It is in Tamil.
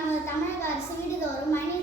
நமது தமிழக அரசு வீடுதோறும் மணி